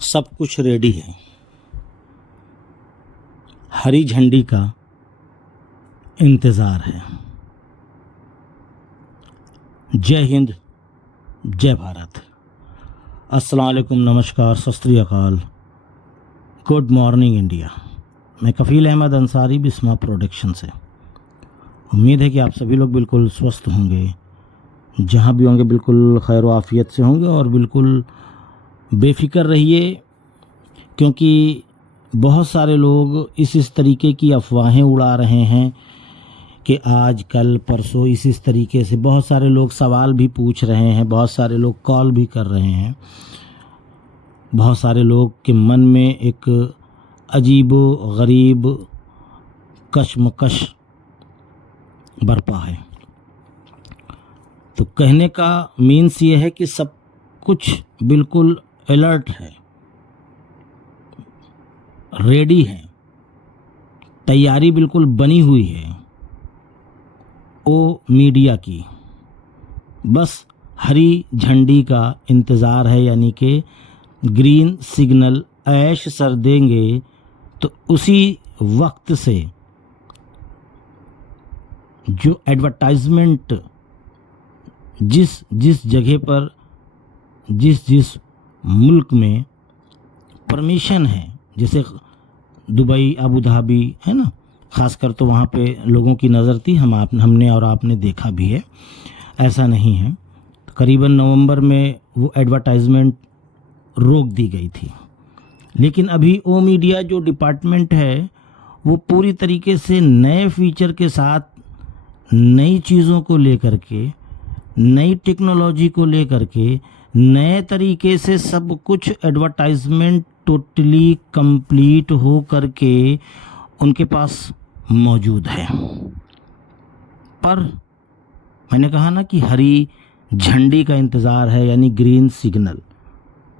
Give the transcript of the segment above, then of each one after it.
सब कुछ रेडी है। हरी झंडी का इंतज़ार है। जय हिंद, जय भारत। अस्सलाम वालेकुम, नमस्कार, सत श्री अकाल, गुड मॉर्निंग इंडिया। मैं कफ़ील अहमद अंसारी, बिस्मा प्रोडक्शन से। उम्मीद है कि आप सभी लोग बिल्कुल स्वस्थ होंगे, जहाँ भी होंगे बिल्कुल खैर व आफ़ियत से होंगे और बिल्कुल बेफ़िक्र रहिए, क्योंकि बहुत सारे लोग इस तरीके की अफवाहें उड़ा रहे हैं कि आज कल परसों इस तरीके से बहुत सारे लोग सवाल भी पूछ रहे हैं, बहुत सारे लोग कॉल भी कर रहे हैं। बहुत सारे लोग के मन में एक अजीबो गरीब कशमकश बरपा है। तो कहने का मीन्स ये है कि सब कुछ बिल्कुल अलर्ट है, रेडी है, तैयारी बिल्कुल बनी हुई है ओ मीडिया की। बस हरी झंडी का इंतज़ार है, यानी कि ग्रीन सिग्नल ऐश सर देंगे तो उसी वक्त से जो एडवर्टाइजमेंट जिस जिस जगह पर जिस मुल्क में परमिशन है, जैसे दुबई, अबू धाबी है ना, ख़ासकर तो वहाँ पे लोगों की नज़र थी, हमने और आपने देखा भी है, ऐसा नहीं है। तो करीबन नवंबर में वो एडवर्टाइजमेंट रोक दी गई थी। लेकिन अभी ओ मीडिया जो डिपार्टमेंट है वो पूरी तरीके से नए फीचर के साथ, नई चीज़ों को लेकर के, नई टेक्नोलॉजी को लेकर के, नए तरीके से सब कुछ एडवर्टाइजमेंट टोटली कंप्लीट हो करके उनके पास मौजूद है। पर मैंने कहा ना कि हरी झंडी का इंतज़ार है, यानी ग्रीन सिग्नल।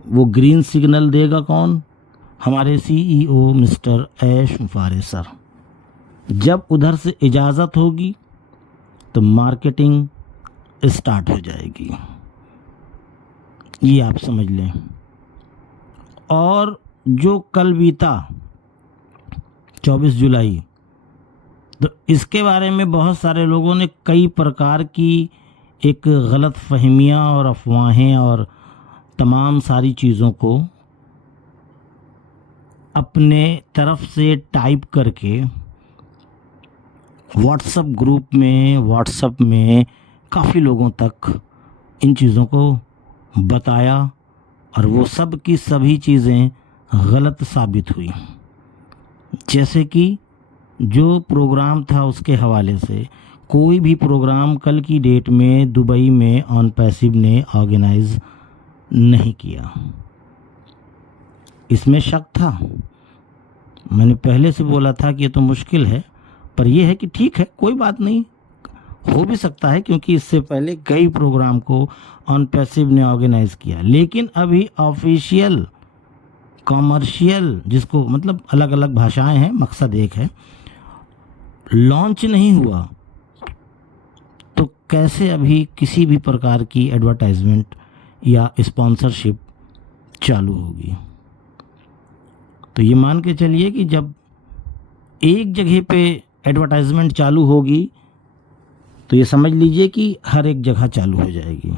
वो ग्रीन सिग्नल देगा कौन? हमारे CEO मिस्टर ऐश मुफारे सर। जब उधर से इजाज़त होगी तो मार्केटिंग स्टार्ट हो जाएगी, ये आप समझ लें। और जो कल बीता 24 जुलाई, तो इसके बारे में बहुत सारे लोगों ने कई प्रकार की एक गलत फहमियाँ और अफवाहें और तमाम सारी चीज़ों को अपने तरफ से टाइप करके व्हाट्सएप में काफ़ी लोगों तक इन चीज़ों को बताया, और वो सब की सभी चीज़ें गलत साबित हुई। जैसे कि जो प्रोग्राम था उसके हवाले से, कोई भी प्रोग्राम कल की डेट में दुबई में ऑन पैसिव ने ऑर्गेनाइज नहीं किया। इसमें शक था, मैंने पहले से बोला था कि ये तो मुश्किल है, पर यह है कि ठीक है, कोई बात नहीं, हो भी सकता है, क्योंकि इससे पहले कई प्रोग्राम को ऑन पैसिव ने ऑर्गेनाइज किया। लेकिन अभी ऑफिशियल कॉमर्शियल, जिसको मतलब अलग अलग भाषाएं हैं, मकसद एक है, लॉन्च नहीं हुआ, तो कैसे अभी किसी भी प्रकार की एडवर्टाइजमेंट या स्पॉन्सरशिप चालू होगी? तो ये मान के चलिए कि जब एक जगह पे एडवर्टाइजमेंट चालू होगी तो ये समझ लीजिए कि हर एक जगह चालू हो जाएगी।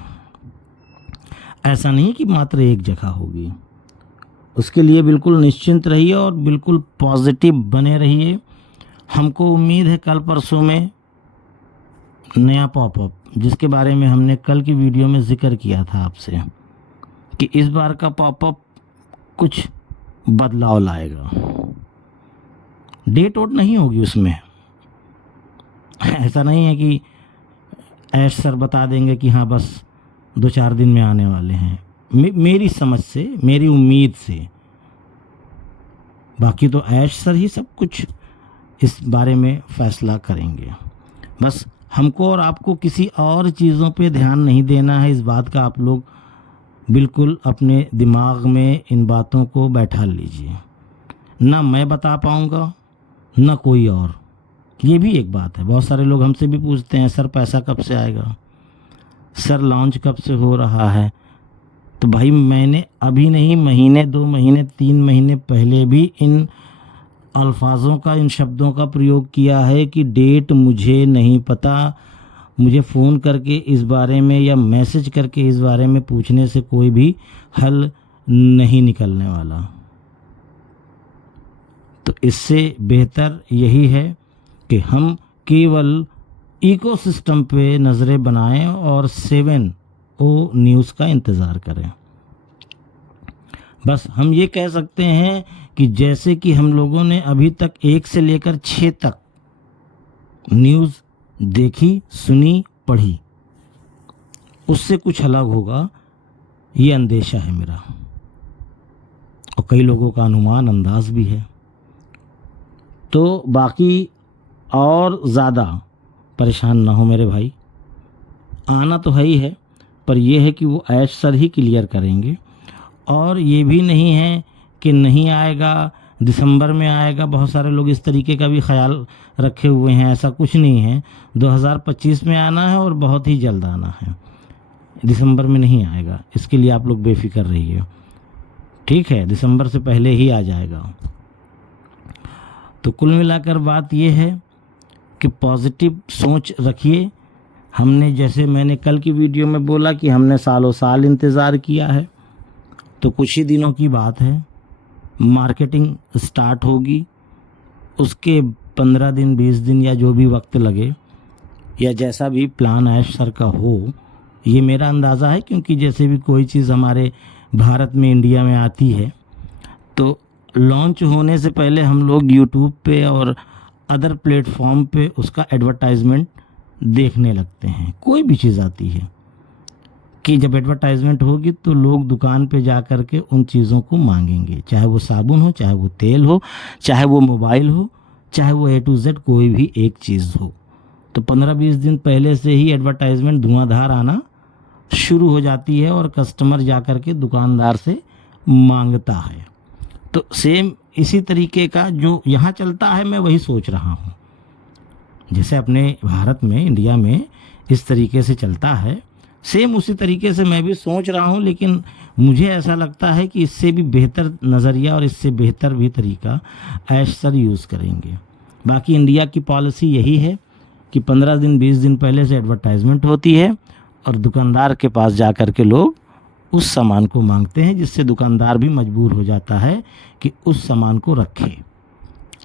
ऐसा नहीं कि मात्र एक जगह होगी। उसके लिए बिल्कुल निश्चिंत रहिए और बिल्कुल पॉजिटिव बने रहिए। हमको उम्मीद है कल परसों में नया पॉपअप, जिसके बारे में हमने कल की वीडियो में ज़िक्र किया था आपसे, कि इस बार का पॉपअप कुछ बदलाव लाएगा। डेट वोट नहीं होगी उसमें। ऐसा नहीं है कि ऐश सर बता देंगे कि हाँ बस 2-4 दिन में आने वाले हैं। मेरी समझ से, मेरी उम्मीद से, बाकी तो ऐश सर ही सब कुछ इस बारे में फ़ैसला करेंगे। बस हमको और आपको किसी और चीज़ों पे ध्यान नहीं देना है। इस बात का आप लोग बिल्कुल अपने दिमाग में इन बातों को बैठा लीजिए। ना मैं बता पाऊँगा, ना कोई और। ये भी एक बात है। बहुत सारे लोग हमसे भी पूछते हैं, सर पैसा कब से आएगा, सर लॉन्च कब से हो रहा है। तो भाई मैंने अभी नहीं, महीने 2 महीने 3 महीने पहले भी इन अल्फाजों का, इन शब्दों का प्रयोग किया है कि डेट मुझे नहीं पता, मुझे फ़ोन करके इस बारे में या मैसेज करके इस बारे में पूछने से कोई भी हल नहीं निकलने वाला। तो इससे बेहतर यही है कि हम केवल इकोसिस्टम पे नज़रें बनाएं और 7O न्यूज़ का इंतज़ार करें। बस हम ये कह सकते हैं कि जैसे कि हम लोगों ने अभी तक 1 से लेकर 6 तक न्यूज़ देखी, सुनी, पढ़ी, उससे कुछ अलग होगा, ये अंदेशा है मेरा। और कई लोगों का अनुमान अंदाज भी है। तो बाकी और ज़्यादा परेशान ना हो मेरे भाई, आना तो है ही है, पर यह है कि वो ऐश सर ही क्लियर करेंगे। और ये भी नहीं है कि नहीं आएगा, दिसंबर में आएगा। बहुत सारे लोग इस तरीके का भी ख्याल रखे हुए हैं, ऐसा कुछ नहीं है। 2025 में आना है और बहुत ही जल्द आना है, दिसंबर में नहीं आएगा, इसके लिए आप लोग बेफिक्र रहिए, ठीक है। दिसंबर से पहले ही आ जाएगा। तो कुल मिलाकर बात यह है कि पॉजिटिव सोच रखिए। हमने, जैसे मैंने कल की वीडियो में बोला कि हमने सालों साल इंतज़ार किया है, तो कुछ ही दिनों की बात है, मार्केटिंग स्टार्ट होगी। उसके 15 दिन 20 दिन या जो भी वक्त लगे, या जैसा भी प्लान ऐश सर का हो, ये मेरा अंदाज़ा है। क्योंकि जैसे भी कोई चीज़ हमारे भारत में, इंडिया में आती है, तो लॉन्च होने से पहले हम लोग यूट्यूब पे और अदर प्लेटफॉर्म पे उसका एडवर्टाइजमेंट देखने लगते हैं। कोई भी चीज़ आती है कि जब एडवर्टाइजमेंट होगी तो लोग दुकान पे जा कर के उन चीज़ों को मांगेंगे, चाहे वो साबुन हो, चाहे वो तेल हो, चाहे वो मोबाइल हो, चाहे वो A to Z कोई भी एक चीज़ हो। तो 15-20 दिन पहले से ही एडवर्टाइजमेंट धुआंधार आना शुरू हो जाती है और कस्टमर जा कर के दुकानदार से मांगता है। तो सेम इसी तरीके का जो यहाँ चलता है, मैं वही सोच रहा हूँ। जैसे अपने भारत में, इंडिया में इस तरीके से चलता है, सेम उसी तरीके से मैं भी सोच रहा हूँ। लेकिन मुझे ऐसा लगता है कि इससे भी बेहतर नज़रिया और इससे बेहतर भी तरीका ऐश सर यूज़ करेंगे। बाकी इंडिया की पॉलिसी यही है कि 15 दिन 20 दिन पहले से एडवर्टाइजमेंट होती है और दुकानदार के पास जा कर के लोग उस सामान को मांगते हैं, जिससे दुकानदार भी मजबूर हो जाता है कि उस सामान को रखे।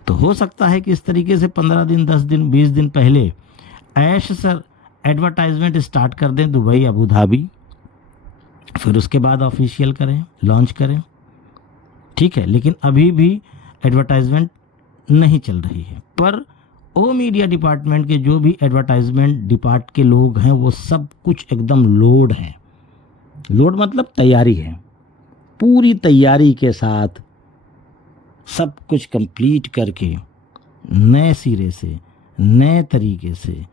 तो हो सकता है कि इस तरीके से 15 दिन 10 दिन 20 दिन पहले ऐश सर एडवर्टाइजमेंट स्टार्ट कर दें, दुबई, अबू धाबी, फिर उसके बाद ऑफिशियल करें, लॉन्च करें, ठीक है। लेकिन अभी भी एडवर्टाइजमेंट नहीं चल रही है। पर ओ मीडिया डिपार्टमेंट के जो भी एडवर्टाइजमेंट डिपार्ट के लोग हैं, वो सब कुछ एकदम लोड हैं। लोड मतलब तैयारी है, पूरी तैयारी के साथ सब कुछ कंप्लीट करके नए सिरे से, नए तरीके से,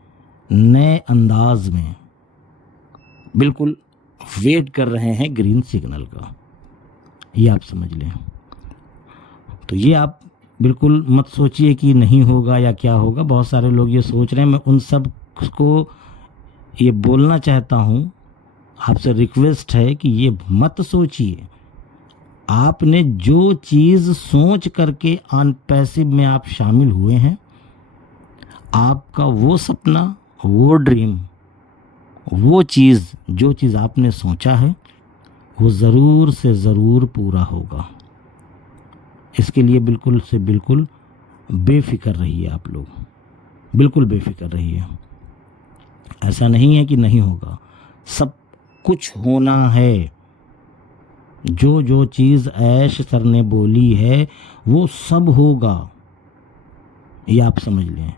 नए अंदाज में बिल्कुल वेट कर रहे हैं ग्रीन सिग्नल का। ये आप समझ लें। तो ये आप बिल्कुल मत सोचिए कि नहीं होगा या क्या होगा। बहुत सारे लोग ये सोच रहे हैं। मैं उन सब को ये बोलना चाहता हूँ, आपसे रिक्वेस्ट है कि ये मत सोचिए। आपने जो चीज़ सोच करके ऑन पैसिव में आप शामिल हुए हैं, आपका वो सपना, वो ड्रीम, वो चीज़, जो चीज़ आपने सोचा है, वो ज़रूर से ज़रूर पूरा होगा। इसके लिए बिल्कुल से बिल्कुल बेफिक्र रहिए आप लोग, बिल्कुल बेफिक्र रहिए। ऐसा नहीं है कि नहीं होगा, सब कुछ होना है। जो जो चीज़ ऐश सर ने बोली है वो सब होगा, ये आप समझ लें।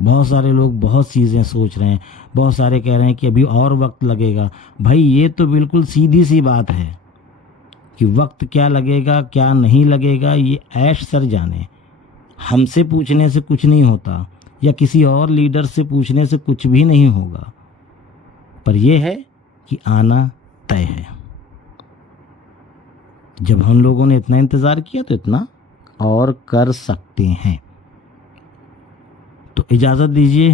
बहुत सारे लोग बहुत चीज़ें सोच रहे हैं, बहुत सारे कह रहे हैं कि अभी और वक्त लगेगा। भाई ये तो बिल्कुल सीधी सी बात है कि वक्त क्या लगेगा क्या नहीं लगेगा ये ऐश सर जाने। हमसे पूछने से कुछ नहीं होता, या किसी और लीडर से पूछने से कुछ भी नहीं होगा। पर यह है कि आना तय है। जब हम लोगों ने इतना इंतज़ार किया तो इतना और कर सकते हैं। तो इजाज़त दीजिए,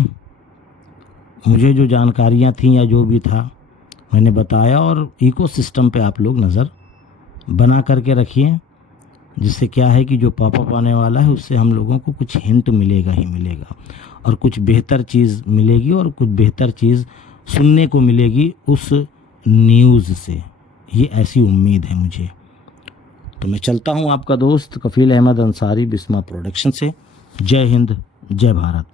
मुझे जो जानकारियाँ थीं या जो भी था मैंने बताया, और इकोसिस्टम पे आप लोग नज़र बना करके रखिए, जिससे क्या है कि जो पॉपअप आने वाला है उससे हम लोगों को कुछ हिंट मिलेगा ही मिलेगा, और कुछ बेहतर चीज़ मिलेगी, और कुछ बेहतर चीज़ सुनने को मिलेगी उस न्यूज़ से। ये ऐसी उम्मीद है मुझे। तो मैं चलता हूँ, आपका दोस्त कफील अहमद अंसारी, बिस्मा प्रोडक्शन से। जय हिंद, जय भारत।